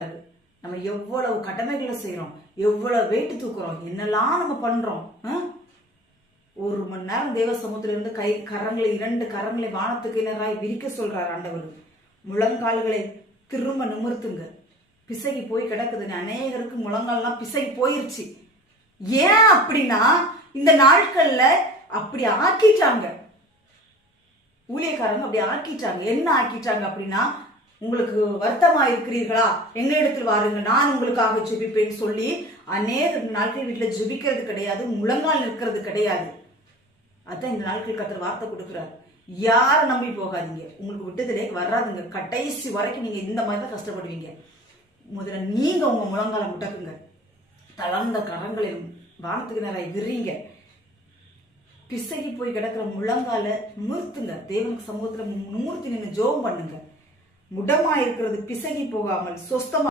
நம்ம எவ்வளவு கடமைகளை செய்யறோம், எவ்வளவு வெயிட் தூக்குறோம், என்னெல்லாம் நம்ம பண்றோம். 1 மணி நேரம் தேவ சமூகத்துல இருந்து கரங்களை 2 கரங்களை வானத்துக்கு நேராய் விரிக்க சொல்றார் ஆண்டவர். முழங்கால்களை திரும்ப நிமிர்த்துங்க. பிசகி போய் கிடக்குதுங்க. அநேகருக்கு முழங்கால்லாம் பிசகி போயிருச்சு. ஏன் அப்படின்னா இந்த நாட்கள்ல அப்படி ஆக்கிட்டாங்க, ஊழியக்காரங்க அப்படி ஆக்கிட்டாங்க. என்ன ஆக்கிட்டாங்க அப்படின்னா, உங்களுக்கு வருத்தமா இருக்கிறீர்களா, எங்களிடத்தில் வாருங்க, நான் உங்களுக்காக ஜெபிப்பேன்னு சொல்லி அநேக நாட்கள் வீட்டில் ஜெபிக்கிறது கிடையாது, முழங்கால் நிற்கிறது கிடையாது. அதான் இந்த நாட்கள் கர்த்தர் வார்த்தை கொடுக்குறாரு. யாரை நம்பி போகாதீங்க, உங்களுக்கு விட்டதிலே வராதுங்க. கடைசி வரைக்கும் நீங்க இந்த மாதிரி தான் கஷ்டப்படுவீங்க. முதல்ல நீங்க உங்க முழங்கால முட்டக்குங்க. தளர்ந்த கரங்களில் வானத்துக்கு நேராய் விரிங்க. பிசகி போய் கிடக்கிற முழங்கால நிமிர்த்துங்க. தேவனுக்கு சமூகத்துல நிமிர்த்தி நின்று ஜெபம் பண்ணுங்க. முடமா இருக்கிறது பிசகி போகாமல் சொஸ்தமா